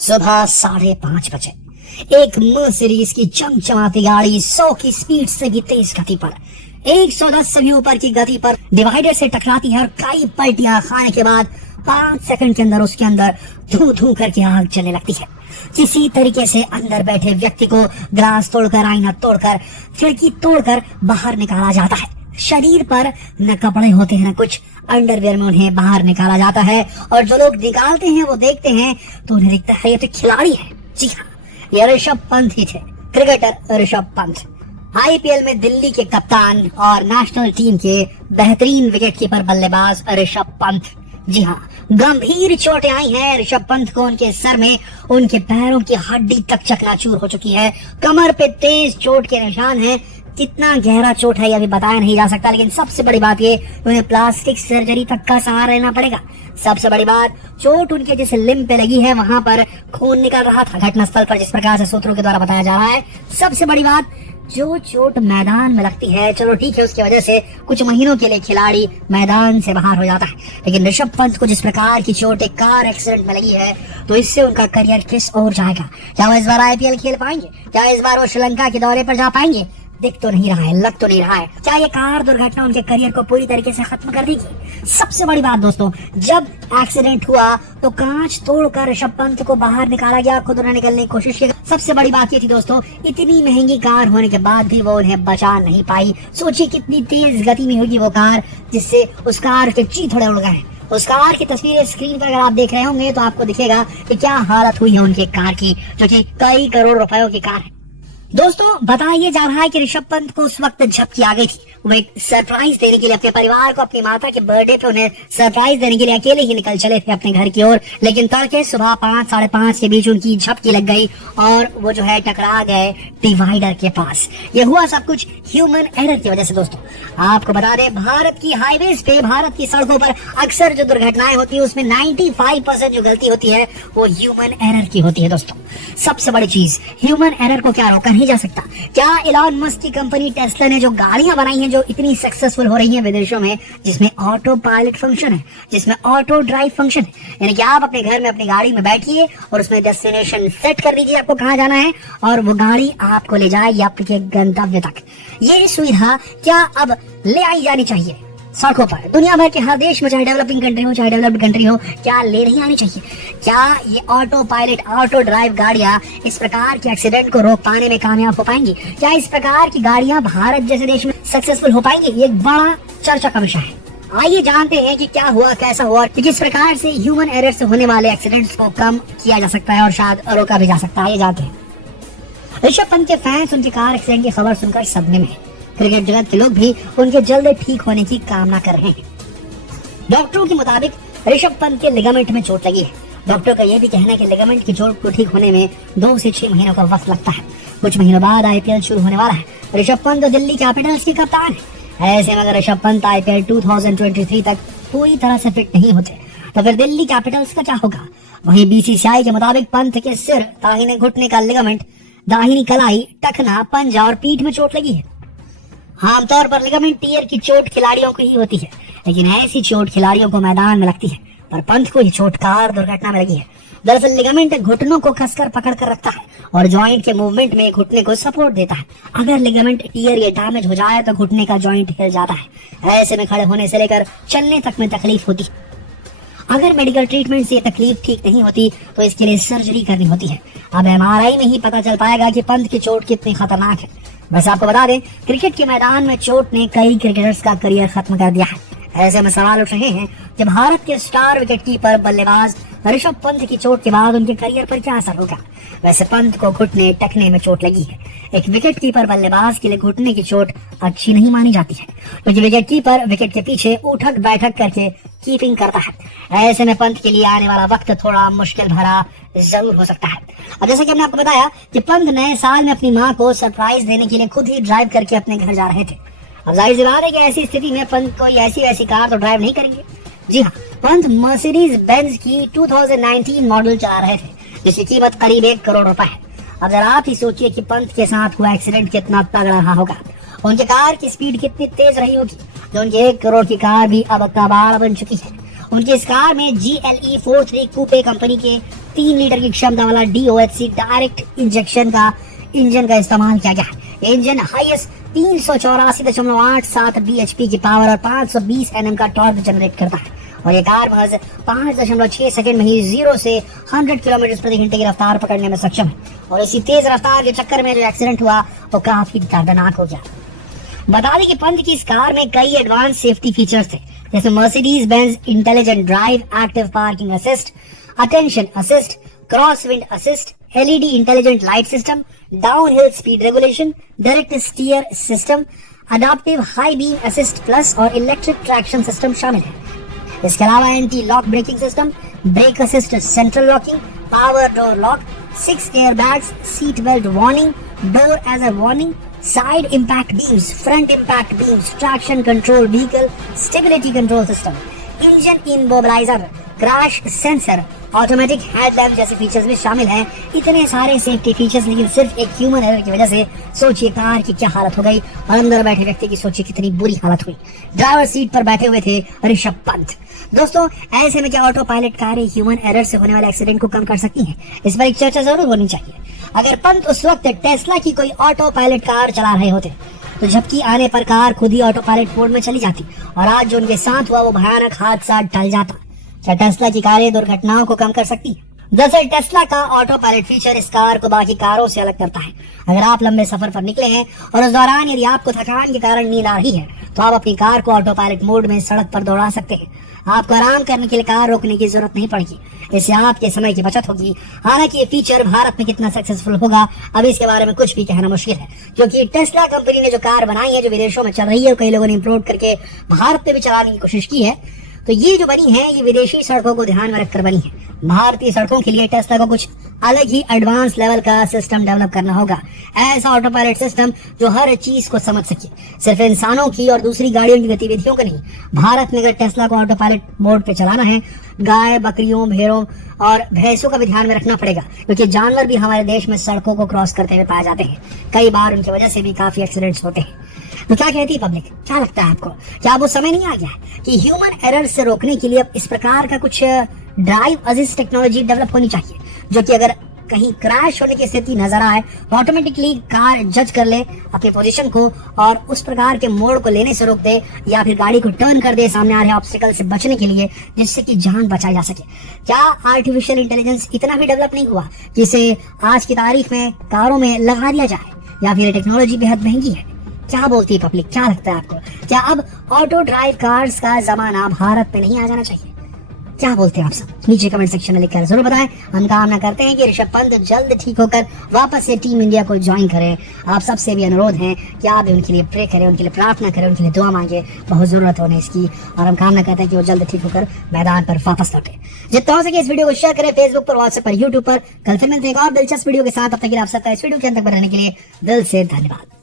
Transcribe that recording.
सुबह 5:30 बजे एक मर्सिडीज की चमचमाती गाड़ी 100 की स्पीड से भी तेज गति पर 110 से भी ऊपर की गति पर डिवाइडर से टकराती है और कई पलटियां खाने के बाद 5 सेकंड के अंदर उसके अंदर धू धू करके आग चलने लगती है। किसी तरीके से अंदर बैठे व्यक्ति को ग्लास तोड़कर, आईना तोड़कर, खिड़की तोड़कर बाहर निकाला जाता है। शरीर पर न कपड़े होते हैं न कुछ, अंडरवेयर में उन्हें बाहर निकाला जाता है और जो लोग निकालते हैं वो देखते हैं तो उन्हें दिखता है ये तो खिलाड़ी है। जी हाँ, ये ऋषभ पंत ही थे, क्रिकेटर ऋषभ पंत। आईपीएल में दिल्ली के कप्तान और नेशनल टीम के बेहतरीन विकेटकीपर बल्लेबाज ऋषभ पंत। जी हाँ, गंभीर चोटें आई हैं ऋषभ पंत को। उनके सर में, उनके पैरों की हड्डी तक चकनाचूर हो चुकी है। कमर पे तेज चोट के निशान हैं। कितना गहरा चोट है ये अभी बताया नहीं जा सकता, लेकिन सबसे बड़ी बात ये, उन्हें प्लास्टिक सर्जरी तक का सहारा लेना पड़ेगा। सबसे बड़ी बात, चोट उनके जिस लिम्ब पे लगी है वहां पर खून निकल रहा था घटनास्थल पर, जिस प्रकार से सूत्रों के द्वारा बताया जा रहा है। सबसे बड़ी बात, जो चोट मैदान में लगती है, चलो ठीक है, उसकी वजह से कुछ महीनों के लिए खिलाड़ी मैदान से बाहर हो जाता है, लेकिन ऋषभ पंत को जिस प्रकार की चोट एक कार एक्सीडेंट में लगी है, तो इससे उनका करियर किस ओर जाएगा। क्या वो इस बार आईपीएल खेल पाएंगे? क्या इस बार वो श्रीलंका के दौरे पर जा पाएंगे? दिख तो नहीं रहा है, लग तो नहीं रहा है। क्या ये कार दुर्घटना उनके करियर को पूरी तरीके से खत्म कर देगी? सबसे बड़ी बात दोस्तों, जब एक्सीडेंट हुआ तो कांच तोड़कर ऋषभ पंत को बाहर निकाला गया, खुद उन्हें निकलने की कोशिश की। सबसे बड़ी बात ये थी दोस्तों, इतनी महंगी कार होने के बाद भी वो उन्हें बचा नहीं पाई। सोचिए कितनी तेज गति में होगी वो कार, जिससे उस कार के चीथड़े उड़ गए। उस कार की तस्वीरें स्क्रीन पर अगर आप देख रहे होंगे तो आपको दिखेगा कि क्या हालत हुई है उनके कार की, जो कि कई करोड़ रुपयों की कार है। दोस्तों, बताया जा रहा है कि ऋषभ पंत को उस वक्त झपकी आ गई थी। वो एक सरप्राइज देने के लिए अपने परिवार को, अपनी माता के बर्थडे पे उन्हें सरप्राइज देने के लिए अकेले ही निकल चले थे अपने घर की ओर, लेकिन तड़के सुबह 5, 5:30 के बीच उनकी झपकी लग गई और वो जो है टकरा गए डिवाइडर के पास। ये हुआ सब कुछ ह्यूमन एरर की वजह से। दोस्तों, आपको बता दें, भारत की हाईवेज पे, भारत की सड़कों पर अक्सर जो दुर्घटनाएं होती है उसमें 95% जो गलती होती है वो ह्यूमन एरर की होती है। दोस्तों, सबसे बड़ी चीज, ह्यूमन एरर को क्या रोका नहीं जा सकता? क्या इलॉन मस्क की कंपनी टेस्ला ने जो गाड़ियां बनाई हैं, जो इतनी सक्सेसफुल हो रही हैं विदेशों में, जिसमें ऑटो पायलट फंक्शन है, जिसमें ऑटो ड्राइव फंक्शन है, यानी कि आप अपने घर में अपनी गाड़ी में बैठिए और उसमें डेस्टिनेशन सेट कर दीजिए आपको कहां जाना है और वो गाड़ी आपको ले जाएगी आपके गंतव्य तक। ये सुविधा क्या अब ले आई जानी चाहिए सड़कों पर? दुनिया भर के हर देश में, चाहे डेवलपिंग कंट्री हो चाहे डेवलप्ड कंट्री हो, क्या ले नहीं आनी चाहिए? क्या ये ऑटो पायलट, ऑटो ड्राइव गाड़ियां इस प्रकार के एक्सीडेंट को रोक पाने में कामयाब हो पाएंगी? क्या इस प्रकार की गाड़ियां भारत जैसे देश में सक्सेसफुल हो पाएंगी? ये एक बड़ा चर्चा का विषय है। आइए जानते हैं कि क्या हुआ, कैसा हुआ, कि किस प्रकार से ह्यूमन एरर से होने वाले एक्सीडेंट्स को कम किया जा सकता है और शायद रोका भी जा सकता है। आइए जानते हैं। ऋषभ पंत के फैंस उनके कार एक्सीडेंट की खबर सुनकर सदमे में। क्रिकेट जगत के लोग भी उनके जल्द ठीक होने की कामना कर रहे हैं। डॉक्टरों के मुताबिक ऋषभ पंत के लिगामेंट में चोट लगी है। डॉक्टर का यह भी कहना है कि लिगामेंट की चोट को ठीक होने में 2 से 6 महीनों का वक्त लगता है। कुछ महीनों बाद आईपीएल शुरू होने वाला है। ऋषभ पंत दिल्ली कैपिटल्स के कप्तान है। ऐसे में अगर ऋषभ पंत आईपीएल 2023 तक पूरी तरह से फिट नहीं होते तो फिर दिल्ली कैपिटल्स का क्या होगा? वहीं बीसीसीआई के मुताबिक पंत के सिर, दाहिने घुटने का लिगामेंट, दाहिनी कलाई, टखना, पंजा और पीठ में चोट लगी है। आमतौर पर लिगामेंट टियर की चोट खिलाड़ियों को ही होती है, लेकिन ऐसी चोट खिलाड़ियों को मैदान में लगती है, पर पंत को ही चोट कार दुर्घटना में लगी है। दरअसल लिगामेंट घुटनों को कसकर पकड़ कर रखता है और जॉइंट के मूवमेंट में घुटने को सपोर्ट देता है। अगर लिगामेंट टियर या डैमेज हो जाए तो घुटने का जॉइंट हिल जाता है। ऐसे में खड़े होने से लेकर चलने तक में तकलीफ होती है। अगर मेडिकल ट्रीटमेंट से तकलीफ ठीक नहीं होती तो इसके लिए सर्जरी करनी होती है। अब एमआरआई में ही पता चल पाएगा कि पंत की चोट कितनी खतरनाक है। वैसे आपको बता दें, क्रिकेट के मैदान में चोट ने कई क्रिकेटर्स का करियर खत्म कर दिया है। ऐसे में सवाल उठ रहे हैं कि भारत के स्टार विकेटकीपर बल्लेबाज ऋषभ पंत की चोट के बाद उनके करियर पर क्या असर होगा? वैसे पंत को घुटने, टखने में चोट लगी है। एक विकेटकीपर बल्लेबाज के लिए घुटने की चोट अच्छी नहीं मानी जाती है, क्योंकि विकेटकीपर विकेट के पीछे उठक बैठक करके कीपिंग करता है। ऐसे में पंत के लिए आने वाला वक्त थोड़ा मुश्किल भरा जरूर हो सकता है। अब जैसा कि हमने आपको बताया कि पंत नए साल में अपनी मां को सरप्राइज देने के लिए खुद ही ड्राइव करके अपने घर जा रहे थे। अब जाहिर सी बात है कि ऐसी स्थिति में पंत कोई ऐसी वैसी कार तो ड्राइव नहीं करेंगे। जी हाँ, पंत मर्सिडीज बेंज की 2019 मॉडल चला रहे थे, जिसकी कीमत करीब 1 करोड़ रुपए है। अब जरा आप ही सोचिए कि पंत के साथ हुआ एक्सीडेंट कितना तगड़ा रहा होगा, उनके कार की स्पीड कितनी तेज रही होगी, जो उनकी 1 करोड़ की कार भी अब कबाड़ बन चुकी है। उनकी इस कार में GLE 43 कूपे कंपनी के 3 लीटर की क्षमता वाला DOHC डायरेक्ट इंजेक्शन का इंजन का इस्तेमाल किया गया। इंजन हाईएस्ट 384.87 bhp की पावर और 520 Nm का टॉर्क जनरेट करता है और ये कार महज 5.6 सेकंड में ही 0 से 100 किलोमीटर प्रति घंटे की रफ्तार पकड़ने में सक्षम है और इसी तेज रफ्तार के चक्कर में जो एक्सीडेंट हुआ वो काफी दर्दनाक हो गया। बता दें कि पंत की इस कार में कई एडवांस सेफ्टी फीचर्स थे, जैसे Mercedes Benz intelligent drive, active parking assist, attention assist, cross wind assist, LED intelligent light system, downhill speed regulation, direct steer system, adaptive high beam assist plus और electric traction system शामिल है। इसके अलावा anti lock braking system, brake assist central locking, power door lock, 6 air bags, seat belt warning, door ajar warning, side impact beams, front impact beams, traction control vehicle, stability control system, engine immobiliser, crash sensor, automatic headlamp जैसे features भी शामिल हैं। इतने सारे safety features, लेकिन सिर्फ एक human error की वजह से सोचिए कार की क्या हालत हो गई और अंदर बैठे व्यक्ति की सोचिए कितनी बुरी हालत हुई। ड्राइवर सीट पर बैठे हुए थे ऋषभ पंत। दोस्तों, ऐसे में क्या ऑटो पायलट कारें ह्यूमन एरर से होने वाले एक्सीडेंट को कम कर सकती हैं? इस पर एक चर्चा जरूर होनी चाहिए। अगर पंत उस वक्त टेस्ला की कोई ऑटो पायलट कार चला रहे होते तो झपकी आने पर कार खुद ही ऑटो पायलट मोड में चली जाती और आज जो उनके साथ हुआ वो भयानक हादसा टल जाता। क्या टेस्ला की कारें दुर्घटनाओं को कम कर सकती हैं? दरअसल टेस्ला का ऑटो पायलट फीचर इस कार को बाकी कारों से अलग करता है। अगर आप लंबे सफर पर निकले हैं और उस दौरान यदि आपको थकान के कारण नींद आ रही है तो आप अपनी कार को ऑटो पायलट मोड में सड़क पर दौड़ा सकते हैं। आपको आराम करने के लिए कार रोकने की जरूरत नहीं पड़ेगी। इससे आपके समय की बचत होगी। हालांकि ये फीचर भारत में कितना सक्सेसफुल होगा अब इसके बारे में कुछ भी कहना मुश्किल है, क्योंकि टेस्ला कंपनी ने जो कार बनाई है, जो विदेशों में चल रही है, कई लोगों ने इंपोर्ट करके भारत में भी चलाने की कोशिश की है, तो ये जो बनी है ये विदेशी सड़कों को ध्यान में रखकर बनी है। भारतीय सड़कों के लिए टेस्ला को कुछ अलग ही एडवांस लेवल का सिस्टम डेवलप करना होगा। ऐसा ऑटो पायलट सिस्टम जो हर चीज को समझ सके, सिर्फ इंसानों की और दूसरी गाड़ियों की गतिविधियों को नहीं। भारत में अगर टेस्ला को ऑटो पायलट मोड पे चलाना है, गाय, बकरियों, भेड़ों और भैंसों का भी ध्यान में रखना पड़ेगा, क्योंकि जानवर भी हमारे देश में सड़कों को क्रॉस करते हुए पाए जाते हैं। कई बार उनकी वजह से भी काफी एक्सीडेंट्स होते हैं। तो क्या कहती है पब्लिक? क्या लगता है आपको? क्या वो समय नहीं आ गया कि ह्यूमन एरर से रोकने के लिए अब इस प्रकार का कुछ ड्राइव असिस्ट टेक्नोलॉजी डेवलप होनी चाहिए, जो कि अगर कहीं क्रैश होने की स्थिति नजर आए तो ऑटोमेटिकली कार जज कर ले अपनी पोजीशन को और उस प्रकार के मोड़ को लेने से रोक दे या फिर गाड़ी को टर्न कर दे सामने आ रहे ऑब्स्टिकल से बचने के लिए, जिससे कि जान बचाई जा सके। क्या आर्टिफिशियल इंटेलिजेंस इतना भी डेवलप नहीं हुआ कि इसे आज की तारीख में कारों में लगा दिया जाए, या फिर टेक्नोलॉजी बेहद महंगी है? क्या बोलती है पब्लिक? क्या लगता है आपको? क्या अब ऑटो ड्राइव कार्स का जमाना भारत में नहीं आ जाना चाहिए? क्या बोलते हैं आप सब? नीचे कमेंट सेक्शन में लिखकर जरूर बताएं। हम कामना करते हैं कि ऋषभ पंत जल्द ठीक होकर वापस से टीम इंडिया को ज्वाइन करें। आप सबसे भी अनुरोध है कि आप भी उनके लिए प्रे करें, उनके लिए प्रार्थना करें, उनके लिए दुआ मांगे, बहुत जरूरत होने इसकी। और हम कामना करते हैं कि वो जल्द ठीक होकर मैदान पर वापस लौटे। जितना हो सके इस वीडियो को शेयर करें फेसबुक पर, व्हाट्सएप पर, यूट्यूब पर। कल फिर मिलते हैं एक और दिलचस्प वीडियो के साथ। अब तक आप सबका इस वीडियो के अंत तक रहने के लिए दिल से धन्यवाद।